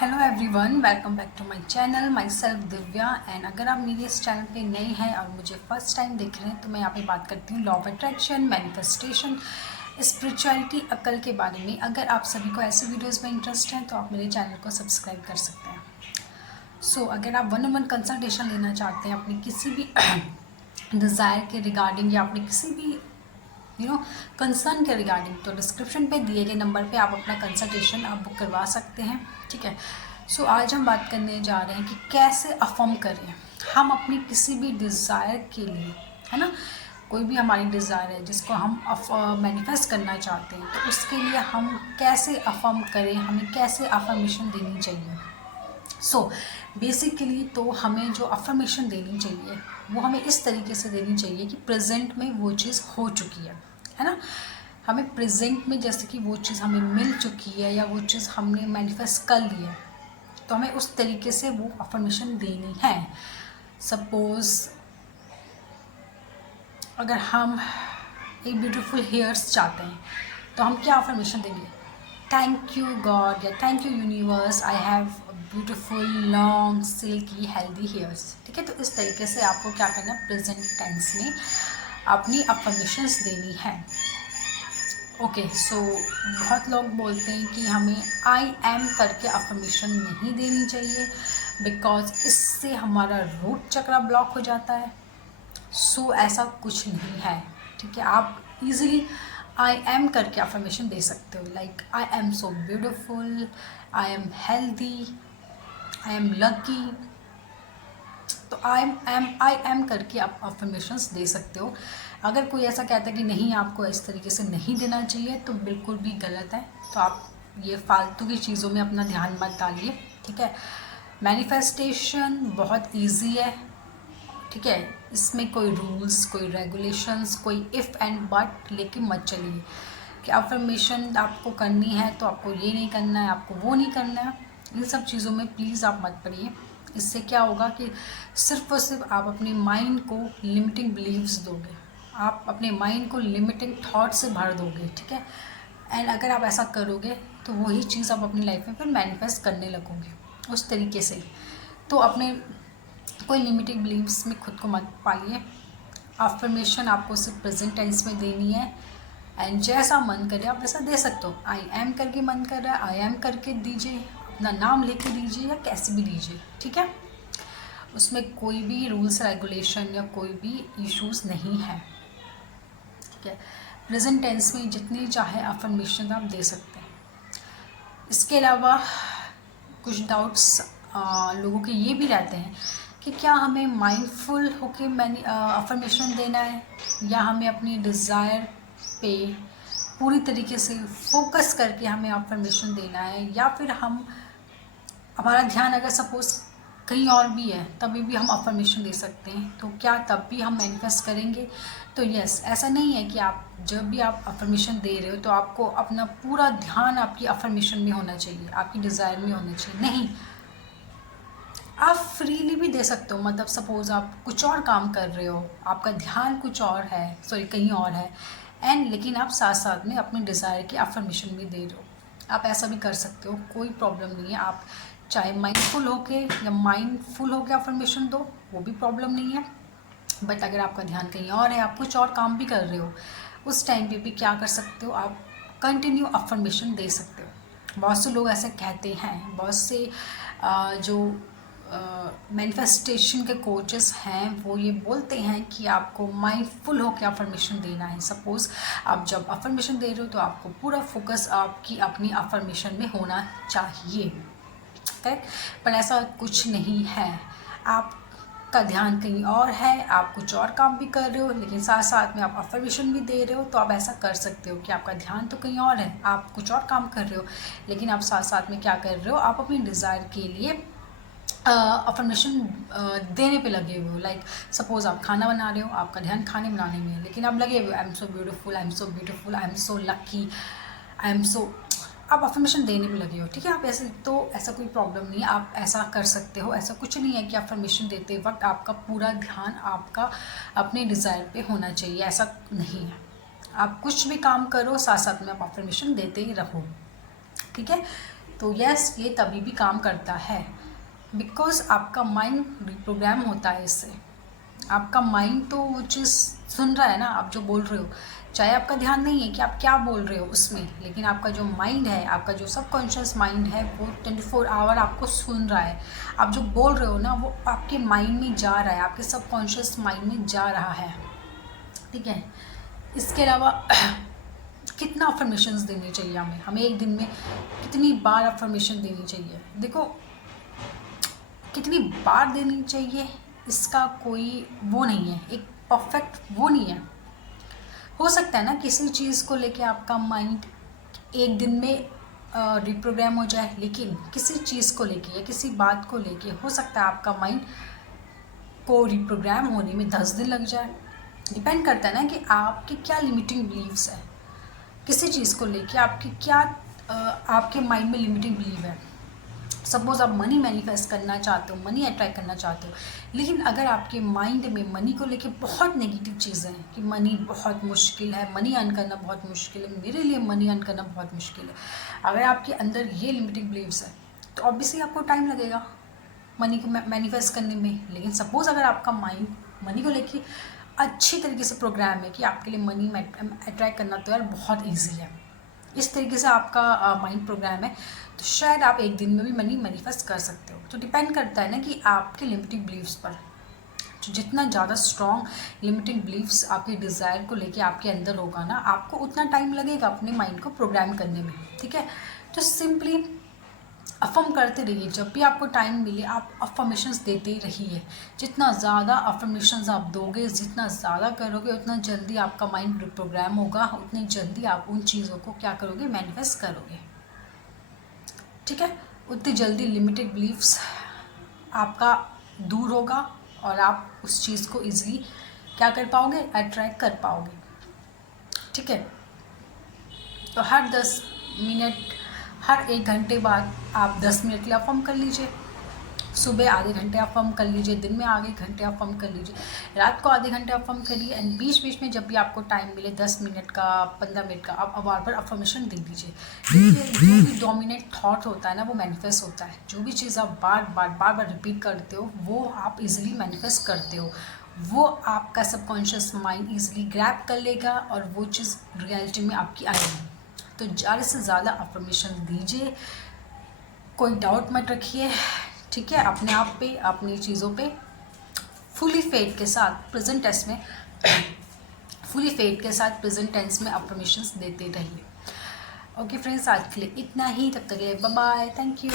Hello everyone, welcome back to my channel. Myself Divya. And अगर आप मेरे इस चैनल पे नए हैं और मुझे फर्स्ट टाइम देख रहे हैं तो मैं यहाँ पे बात करती हूँ law of attraction, manifestation, spirituality, अक्ल के बारे में। अगर आप सभी को ऐसे वीडियोस में इंटरेस्ट है तो आप मेरे चैनल को सब्सक्राइब कर सकते हैं। अगर आप 1-on-1 कंसल्टेशन लेना चाहते हैं अपनी किसी भी डिज़ायर के रिगार्डिंग या अपने किसी भी कंसर्न के रिगार्डिंग, तो डिस्क्रिप्शन पे दिए गए नंबर पे आप अपना कंसल्टेशन आप बुक करवा सकते हैं। ठीक है। आज हम बात करने जा रहे हैं कि कैसे अफर्म करें हम अपनी किसी भी डिज़ायर के लिए, है ना। कोई भी हमारी डिज़ायर है जिसको हम मैनिफेस्ट करना चाहते हैं, तो उसके लिए हम कैसे अफर्म करें, हमें कैसे अफर्मेशन देनी चाहिए। बेसिकली तो हमें जो अफर्मेशन देनी चाहिए वो हमें इस तरीके से देनी चाहिए कि प्रेजेंट में वो चीज़ हो चुकी है ना। हमें प्रेजेंट में जैसे कि वो चीज़ हमें मिल चुकी है या वो चीज़ हमने मैनिफेस्ट कर ली है, तो हमें उस तरीके से वो अफर्मेशन देनी है। सपोज़ अगर हम एक ब्यूटीफुल हेयर्स चाहते हैं तो हम क्या अफर्मेशन देंगे? थैंक यू गॉड या thank you universe, I have beautiful long silky healthy hairs. ठीक है। तो इस तरीके से आपको क्या करना है, प्रेजेंट टेंस में अपनी अफर्मेशंस देनी है। बहुत लोग बोलते हैं कि हमें आई एम करके अफर्मेशन नहीं देनी चाहिए बिकॉज इससे हमारा रूट चक्रा ब्लॉक हो जाता है। ऐसा कुछ नहीं है। ठीक है। आप इजीली आई एम करके अफर्मेशन दे सकते हो, like I am so beautiful, I am healthy, I am lucky. तो आई एम करके आप अफर्मेशंस दे सकते हो। अगर कोई ऐसा कहता है कि नहीं, आपको इस तरीके से नहीं देना चाहिए, तो बिल्कुल भी गलत है। तो आप ये फालतू की चीज़ों में अपना ध्यान मत डालिए। ठीक है। मैनिफेस्टेशन बहुत ईजी है। ठीक है। इसमें कोई रूल्स, कोई रेगुलेशंस, कोई इफ़ एंड बट लेके मत चलिए कि अफर्मेशन आपको करनी है तो आपको ये नहीं करना है, आपको वो नहीं करना है। इन सब चीज़ों में प्लीज़ आप मत पड़िए। इससे क्या होगा कि सिर्फ और सिर्फ आप अपने माइंड को लिमिटिंग बिलीव्स दोगे, आप अपने माइंड को लिमिटिंग थॉट से भर दोगे। ठीक है। एंड अगर आप ऐसा करोगे तो वही चीज़ आप अपनी लाइफ में फिर मैनिफेस्ट करने लगोगे उस तरीके से। तो अपने कोई लिमिटिंग बिलीव्स में खुद को मत पालिए। अफर्मेशन आपको सिर्फ प्रेजेंट टेंस में देनी है एंड जैसा मन करे आप वैसा दे सकते हो। आई एम करके मन कर रहा है, आई एम करके दीजिए, अपना नाम लेके दीजिए या कैसे भी दीजिए। ठीक है। उसमें कोई भी रूल्स रेगुलेशन या कोई भी इश्यूज नहीं है। ठीक है। प्रेजेंट टेंस में जितनी चाहे अफर्मेशन आप दे सकते हैं। इसके अलावा कुछ डाउट्स लोगों के ये भी रहते हैं कि क्या हमें माइंडफुल होके मैंने अफर्मेशन देना है या हमें अपनी डिज़ायर पे पूरी तरीके से फोकस करके हमें अफर्मेशन देना है, या फिर हमारा ध्यान अगर सपोज़ कहीं और भी है तभी भी हम अफर्मेशन दे सकते हैं, तो क्या तब भी हम मैनिफेस्ट करेंगे? तो यस, ऐसा नहीं है कि आप जब भी आप अफर्मेशन दे रहे हो तो आपको अपना पूरा ध्यान आपकी अफर्मेशन में होना चाहिए, आपकी डिज़ायर में होना चाहिए। नहीं, आप फ्रीली भी दे सकते हो। मतलब सपोज़ आप कुछ और काम कर रहे हो, आपका ध्यान कुछ और है, कहीं और है, लेकिन आप साथ साथ में अपने डिज़ायर की अफर्मेशन भी दे रहे हो। आप ऐसा भी कर सकते हो, कोई प्रॉब्लम नहीं है। आप चाहे माइंडफुल होके अफर्मेशन दो, वो भी प्रॉब्लम नहीं है। बट अगर आपका ध्यान कहीं और है, आप कुछ और काम भी कर रहे हो, उस टाइम पे भी क्या कर सकते हो, आप कंटिन्यू अफर्मेशन दे सकते हो। बहुत से लोग ऐसे कहते हैं, बहुत से जो मैनिफेस्टेशन के कोचेस हैं वो ये बोलते हैं कि आपको माइंडफुल होकर अफर्मेशन देना है। सपोज़ आप जब अफर्मेशन दे रहे हो तो आपको पूरा फोकस आपकी अपनी अफर्मेशन में होना चाहिए। करेक्ट। पर ऐसा कुछ नहीं है, आपका ध्यान कहीं और है, आप कुछ और काम भी कर रहे हो लेकिन साथ साथ में आप अफर्मेशन भी दे रहे हो। तो आप ऐसा कर सकते हो कि आपका ध्यान तो कहीं और है, आप कुछ और काम कर रहे हो लेकिन आप साथ साथ में क्या कर रहे हो, आप अपनी डिज़ायर के लिए अफर्मेशन देने पे लगे हुए हो। लाइक सपोज आप खाना बना रहे हो, आपका ध्यान खाने बनाने में है लेकिन आप लगे हुए I am so beautiful, I am so beautiful, I am so lucky, I am so, आप अफर्मेशन देने में लगे हो। ठीक है। आप ऐसा कोई प्रॉब्लम नहीं है, आप ऐसा कर सकते हो। ऐसा कुछ नहीं है कि अफर्मेशन देते वक्त आपका पूरा ध्यान आपका अपने डिज़ायर पे होना चाहिए, ऐसा नहीं है। आप कुछ भी काम करो साथ साथ में आप अफर्मेशन देते ही रहो। ठीक है। तो यस, ये तभी भी काम करता है बिकॉज आपका माइंड रिप्रोग्राम होता है इससे। आपका माइंड तो वो चीज़ सुन रहा है ना, आप जो बोल रहे हो, चाहे आपका ध्यान नहीं है कि आप क्या बोल रहे हो उसमें, लेकिन आपका जो माइंड है, आपका जो सबकॉन्शियस माइंड है, वो 24 आवर आपको सुन रहा है। आप जो बोल रहे हो ना, वो आपके माइंड में जा रहा है, आपके सबकॉन्शियस माइंड में जा रहा है, ठीक है। इसके अलावा कितना अफर्मेशंस देनी चाहिए हमें एक दिन में कितनी बार अफर्मेशन देनी चाहिए? देखो, कितनी बार देनी चाहिए इसका कोई वो नहीं है, एक परफेक्ट वो नहीं है। हो सकता है ना किसी चीज़ को लेके आपका माइंड एक दिन में रिप्रोग्राम हो जाए, लेकिन किसी चीज़ को लेके या किसी बात को लेके हो सकता है आपका माइंड को रिप्रोग्राम होने में 10 दिन लग जाए। डिपेंड करता है ना कि आपके क्या लिमिटिंग बिलीव्स है, किसी चीज़ को लेके आपकी क्या आपके माइंड में लिमिटिंग बिलीव है। सपोज़ आप मनी मैनिफेस्ट करना चाहते हो, मनी अट्रैक्ट करना चाहते हो, लेकिन अगर आपके माइंड में मनी को लेके बहुत नेगेटिव चीज़ें हैं कि मनी बहुत मुश्किल है, मनी अर्न करना बहुत मुश्किल है, मेरे लिए मनी अर्न करना बहुत मुश्किल है, अगर आपके अंदर ये लिमिटिंग बिलीव्स है तो ऑब्वियसली आपको टाइम लगेगा मनी को मैनिफेस्ट करने में। लेकिन सपोज़ अगर आपका माइंड मनी को लेके अच्छी तरीके से प्रोग्राम है कि आपके लिए मनी अट्रैक्ट करना तो यार बहुत ईजी है, इस तरीके से आपका माइंड प्रोग्राम है, तो शायद आप एक दिन में भी मनी मैनिफेस्ट कर सकते हो। तो डिपेंड करता है ना कि आपके लिमिटिंग बिलीव्स पर। तो जितना ज़्यादा स्ट्रॉन्ग लिमिटिंग बिलीव्स आपके डिज़ायर को लेके आपके अंदर होगा ना, आपको उतना टाइम लगेगा अपने माइंड को प्रोग्राम करने में, ठीक है। तो सिंपली अफर्म करते रहिए, जब भी आपको टाइम मिले आप अफर्मेशंस देते ही रहिए। जितना ज़्यादा अफर्मेशंस आप दोगे, जितना ज़्यादा करोगे, उतना जल्दी आपका माइंड रिप्रोग्राम होगा, उतनी जल्दी आप उन चीज़ों को क्या करोगे, मैनिफेस्ट करोगे, ठीक है। उतनी जल्दी लिमिटेड बिलीव्स आपका दूर होगा और आप उस चीज़ को ईजिली क्या कर पाओगे, अट्रैक्ट कर पाओगे, ठीक है। तो हर 10 मिनट, हर 1 घंटे बाद आप 10 मिनट के लिए अफर्म कर लीजिए। सुबह आधे घंटे अफर्म कर लीजिए, दिन में आधे घंटे अफर्म कर लीजिए, रात को आधे घंटे अफर्म करिए, एंड बीच बीच में जब भी आपको टाइम मिले 10 मिनट का, 15 मिनट का, आप बार बार अफर्मेशन दे दीजिए। देखिए, जो भी डोमिनेट थॉट होता है ना, वो मैनिफेस्ट होता है। जो भी चीज़ आप बार बार रिपीट करते हो, वो आप इजीली मैनिफेस्ट करते हो, वो आपका सबकॉन्शियस माइंड इजीली ग्रैब कर लेगा और वो चीज़ रियलिटी में आपकी आएगी। तो ज़्यादा से ज़्यादा अफर्मेशन दीजिए, कोई डाउट मत रखिए, ठीक है। अपने आप पे, अपनी चीज़ों पे फुली फेथ के साथ प्रेजेंट टेंस में फुली फेथ के साथ प्रेजेंट टेंस में अफर्मेशंस देते रहिए। ओके फ्रेंड्स, आज के लिए इतना ही, तब तक के लिए बाय बाय, थैंक यू।